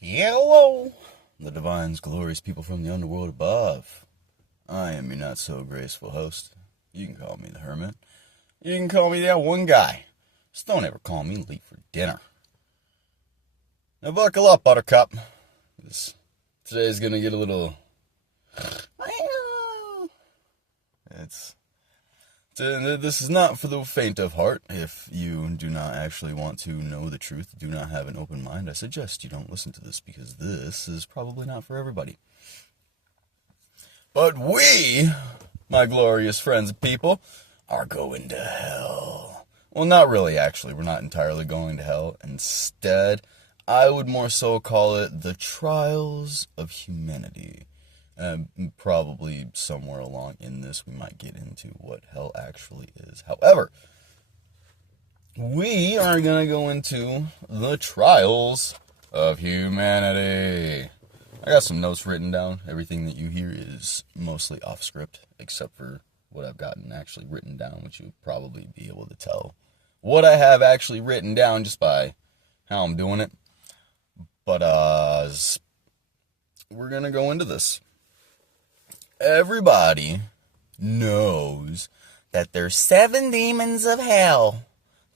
Hello, the divine's glorious people from the underworld above. I am your not-so-graceful host. You can call me the Hermit. You can call me that one guy. Just don't ever call me late for dinner. Now buckle up, Buttercup. Today's gonna get a little... This is not for the faint of heart. If you do not actually want to know the truth, do not have an open mind, I suggest you don't listen to this, because this is probably not for everybody. But we, my glorious friends and people, are going to hell. Well, not really, actually. We're not entirely going to hell. Instead, I would more so call it the trials of humanity. Probably somewhere along in this, we might get into what hell actually is. However, we are going to go into the trials of humanity. I got some notes written down. Everything that you hear is mostly off script, except for what I've gotten actually written down, which you'll probably be able to tell what I have actually written down just by how I'm doing it. But we're going to go into this. Everybody knows that there's 7 demons of hell.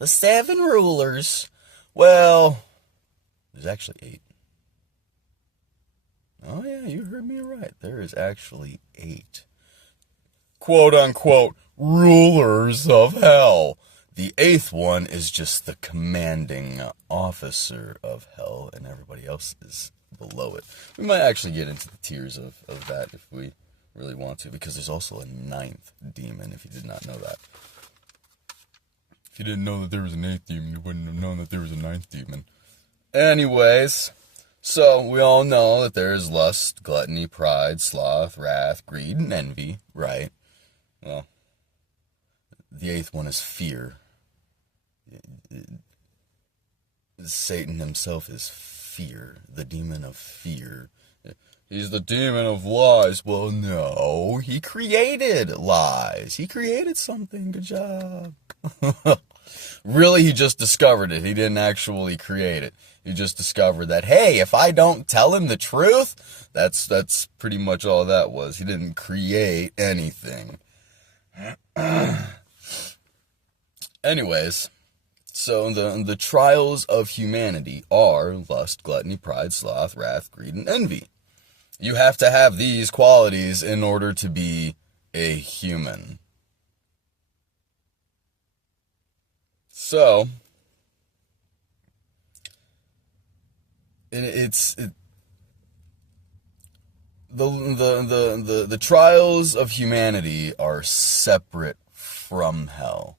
The 7 rulers. Well, there's actually 8. Oh yeah, you heard me right. There is actually 8. Quote-unquote rulers of hell. The 8th one is just the commanding officer of hell, and everybody else is below it. We might actually get into the tiers of that if we really want to, because there's also a 9th demon, if you did not know that. If you didn't know that there was an 8th demon, you wouldn't have known that there was a 9th demon. Anyways, so we all know that there is lust, gluttony, pride, sloth, wrath, greed, and envy, right? Well, the 8th one is fear. Satan himself is fear, the demon of fear. He's the demon of lies. Well, no, he created lies. He created something. Good job. Really, he just discovered it. He didn't actually create it. He just discovered that, hey, if I don't tell him the truth, that's pretty much all that was. He didn't create anything. Anyways, so the trials of humanity are lust, gluttony, pride, sloth, wrath, greed, and envy. You have to have these qualities in order to be a human. So, the trials of humanity are separate from hell.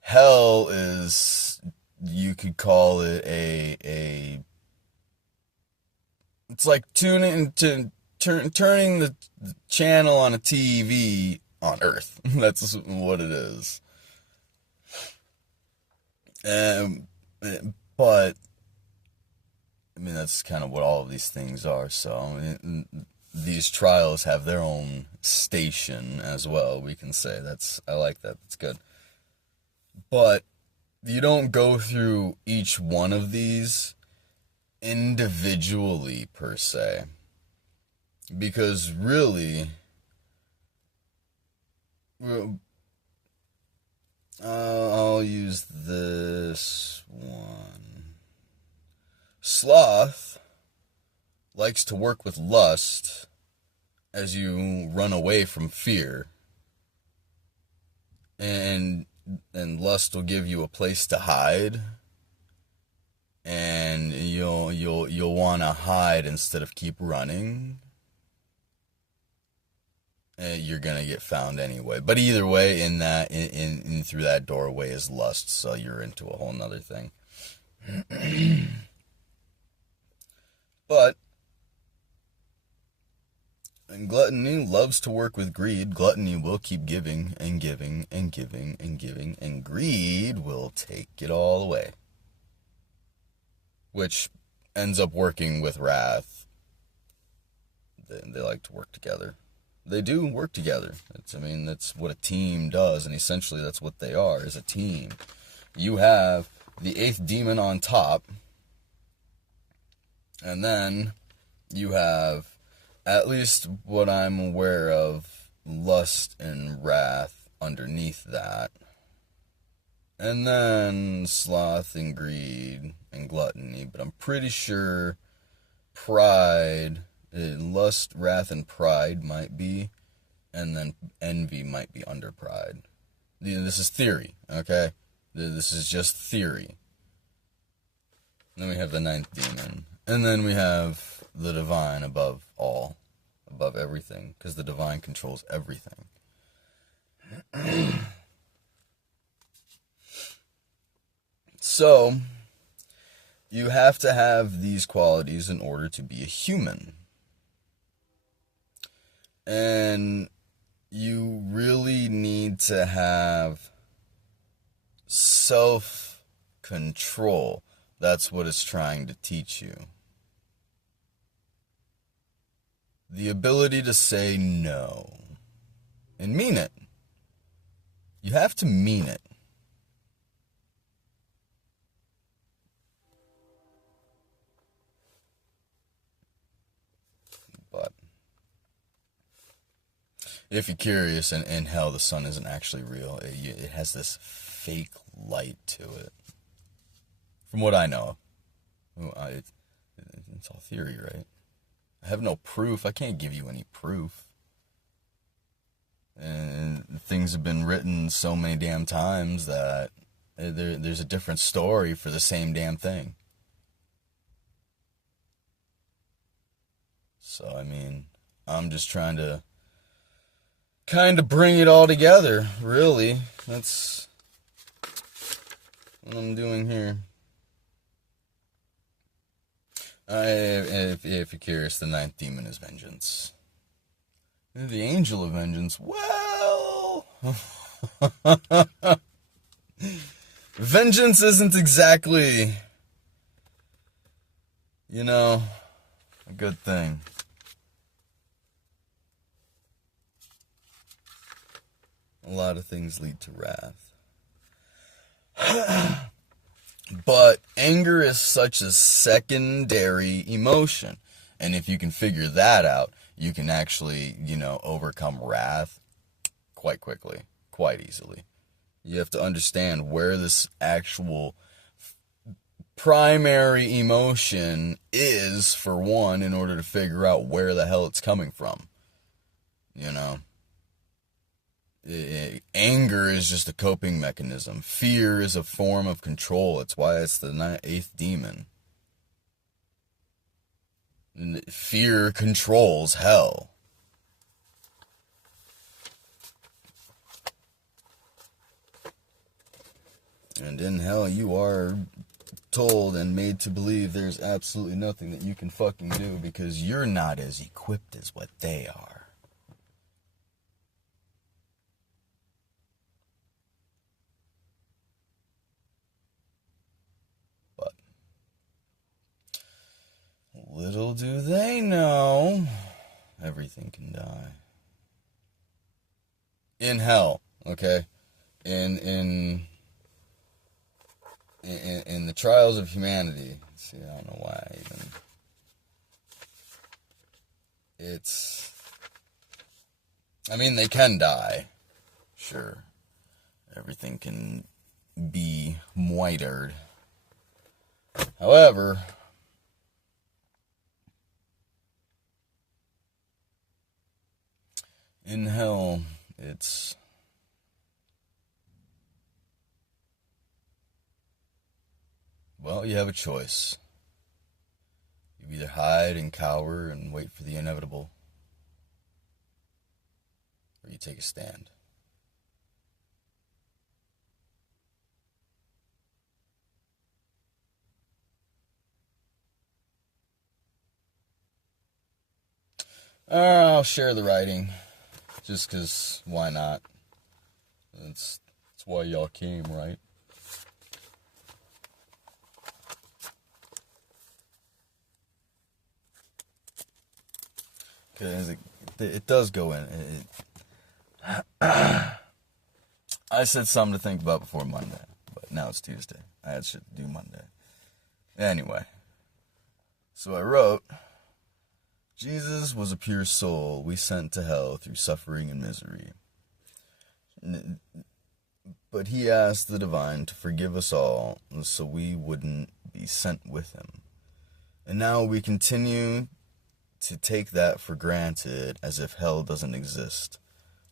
Hell is, you could call it it's like turning the channel on a TV on Earth. That's what it is. But I mean, that's kind of what all of these things are. So these trials have their own station as well. We can say I like that. That's good. But you don't go through each one of these individually per se, because really, I'll use this one. Sloth likes to work with lust as you run away from fear, and lust will give you a place to hide, and you'll want to hide instead of keep running. You're gonna get found anyway. But either way, in through that doorway is lust, so you're into a whole nother thing. But gluttony loves to work with greed. Gluttony will keep giving and giving and giving and giving, and greed will take it all away, which ends up working with wrath. They like to work together. They do work together. That's what a team does, and essentially that's what they are, is a team. You have the 8th demon on top, And then you have, at least what I'm aware of, lust and wrath underneath that. And then sloth and greed and gluttony. But I'm pretty sure pride, lust, wrath, and pride might be. And then envy might be under pride. This is theory, okay? This is just theory. Then we have the ninth demon. And then we have the divine above all. Above everything. Because the divine controls everything. So, you have to have these qualities in order to be a human. And you really need to have self-control. That's what it's trying to teach you. The ability to say no. And mean it. You have to mean it. But if you're curious, in hell the sun isn't actually real. It has this fake light to it. From what I know. It's all theory, right? I have no proof. I can't give you any proof. And things have been written so many damn times that there's a different story for the same damn thing. So, I mean, I'm just trying to kind of bring it all together, really. That's what I'm doing here. If you're curious, the ninth demon is vengeance. The angel of vengeance, well... vengeance isn't exactly, a good thing. A lot of things lead to wrath. But anger is such a secondary emotion. And if you can figure that out, you can actually, overcome wrath quite quickly, quite easily. You have to understand where this actual primary emotion is, for one, in order to figure out where the hell it's coming from. Anger is just a coping mechanism. Fear is a form of control. It's why it's the eighth demon. Fear controls hell. And in hell, you are told and made to believe there's absolutely nothing that you can fucking do because you're not as equipped as what they are. But little do they know, everything can die. In hell, okay? In the trials of humanity, see, I don't know why I even, they can die, sure, everything can be whitered, however, in hell, well, you have a choice. You either hide and cower and wait for the inevitable, or you take a stand. I'll share the writing, just because why not? That's why y'all came, right? Because it does go in. I said something to think about before Monday, but now it's Tuesday. I had shit to do Monday. Anyway, So I wrote, Jesus was a pure soul we sent to hell through suffering and misery. But he asked the divine to forgive us all so we wouldn't be sent with him. And now we continue to take that for granted as if hell doesn't exist.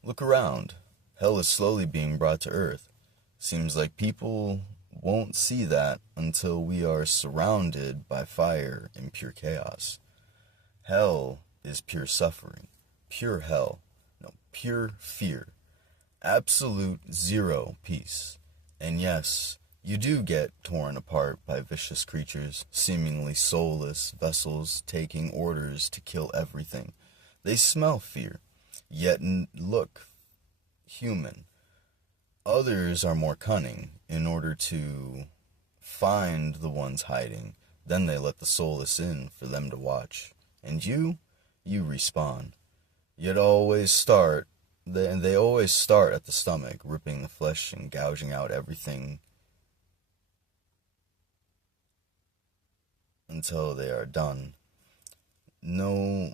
Look around. Hell is slowly being brought to earth. Seems like people won't see that until we are surrounded by fire and pure chaos. Hell is pure suffering, pure hell, no, pure fear, absolute zero peace. And yes, you do get torn apart by vicious creatures, seemingly soulless vessels taking orders to kill everything. They smell fear, yet look human. Others are more cunning in order to find the ones hiding. Then they let the soulless in for them to watch. And you respawn. Yet they always start at the stomach, ripping the flesh and gouging out everything until they are done. No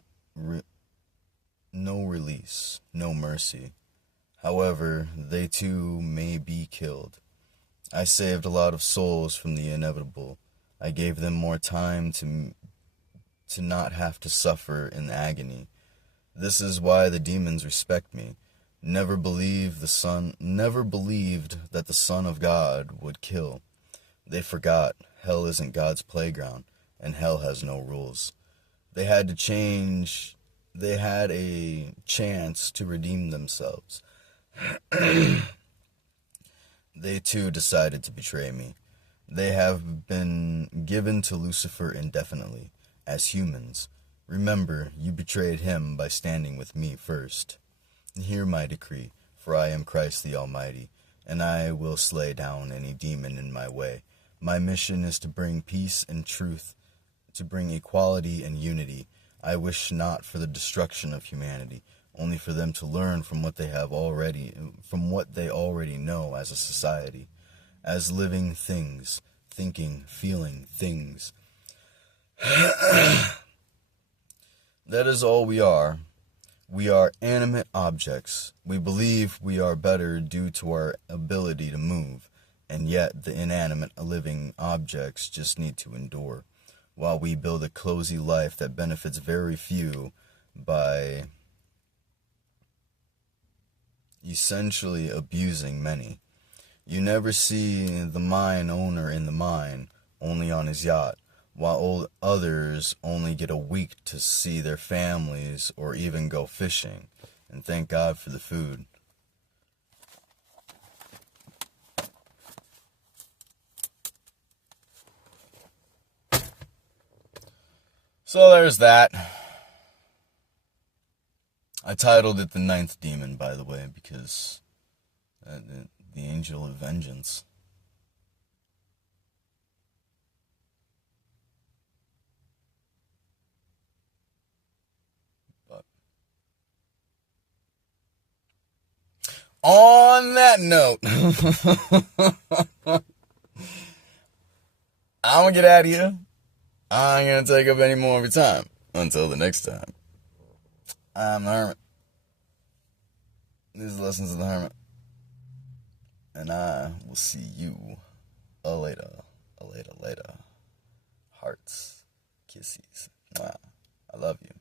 release, no mercy. However, they too may be killed. I saved a lot of souls from the inevitable. I gave them more time to not have to suffer in agony. This is why the demons respect me. Never believed that the Son of God would kill. They forgot hell isn't God's playground, and hell has no rules. They had a chance to redeem themselves. They too decided to betray me. They have been given to Lucifer indefinitely, as humans. Remember, you betrayed him by standing with me first. Hear my decree, for I am Christ the Almighty, and I will slay down any demon in my way. My mission is to bring peace and truth, to bring equality and unity. I wish not for the destruction of humanity, only for them to learn from what they already know as a society, as living things, thinking, feeling things. That is all we are. We are animate objects. We believe we are better due to our ability to move, and yet the inanimate living objects just need to endure, while we build a cozy life that benefits very few by essentially abusing many. You never see the mine owner in the mine, only on his yacht, while others only get a week to see their families or even go fishing. And thank God for the food. So there's that. I titled it The Ninth Demon, by the way, because the Angel of Vengeance. But on that note, I'm going to get out of here. I ain't going to take up any more of your time. Until the next time. I'm the Hermit. These are Lessons of the Hermit. And I will see you later. Hearts. Kisses. Mwah. I love you.